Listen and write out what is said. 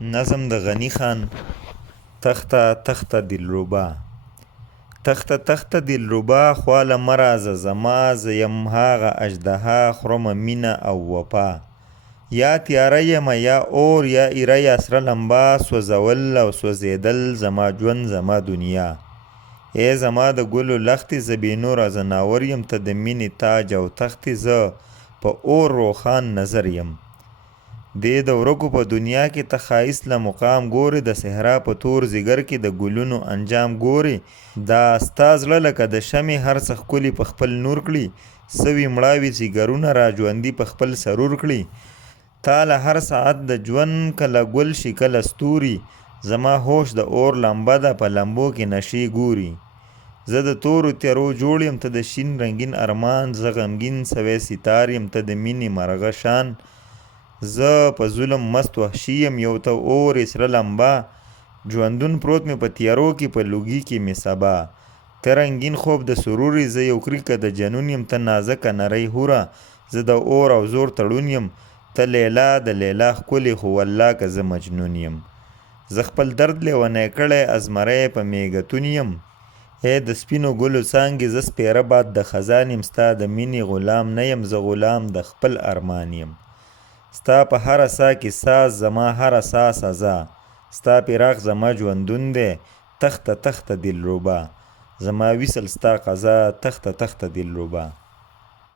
نظم د غنی خان. تخته تخته دلربا. تخته تخته دلربا خواله مرازه زما، زه یم هاغه اژدها خورمه مینه او وفا. یا تیاره یمه یا اور یا ایره یا سره لمبا، سوځول او سوځېدل زما ژوند زما دنیا. ای زما د ګلو لختې زه بې نوره ځناور یم، ته د مینې تاج او تختې زه په اور روښان نظر یم. دې د ورکو په دنیا کې ته ښایست له مقام ګورې، د صحرا په تور ځیګر کې د ګلونو انجام ګورې. دا ستا زړه لکه د شمعې هر څه ښکلي په خپل نور کړي، سوي مړاوي ځیګرونه را ژوندي په خپل سرور کړي. تا له هر ساعت د ژوند کله ګل شي کله ستوري، زما هوش د اور لمبه ده په لمبو کې نشې ګوري. زه د تورو تیارو جوړ یم، ته د شین رنګین ارمان، زه غمګین سوی ستار یم، ته د مینې مرغه شان. زه په ظلم مست وحشي یم، یو ته اور یې سره لمبه، ژوندون پروت مې په تیارو کې په لوګي کې مې سبا. ته رنګین خوب د سرور یې، زه یو کریکه د جنون یم، ته نازکه نرۍ حوره، زه د اور او زور تړون یم. ته لیلا د لیلا ښکلې خو والله که زه مجنون یم. زه خپل درد لیونی کړی ازمری په میږتون یم. ای د سپینو ګلو څانګې زه سپیره باد د خزان یم، ستا د مینې غلام نه یم، زه غلام د خپل ارمان یم. ستا په هره ساه کې ساز زما هره ساه سزا، ستا فراق زما ژوندون دی تخته تخته دلربا. زما وصل ستا قضا تخته تخته دلربا.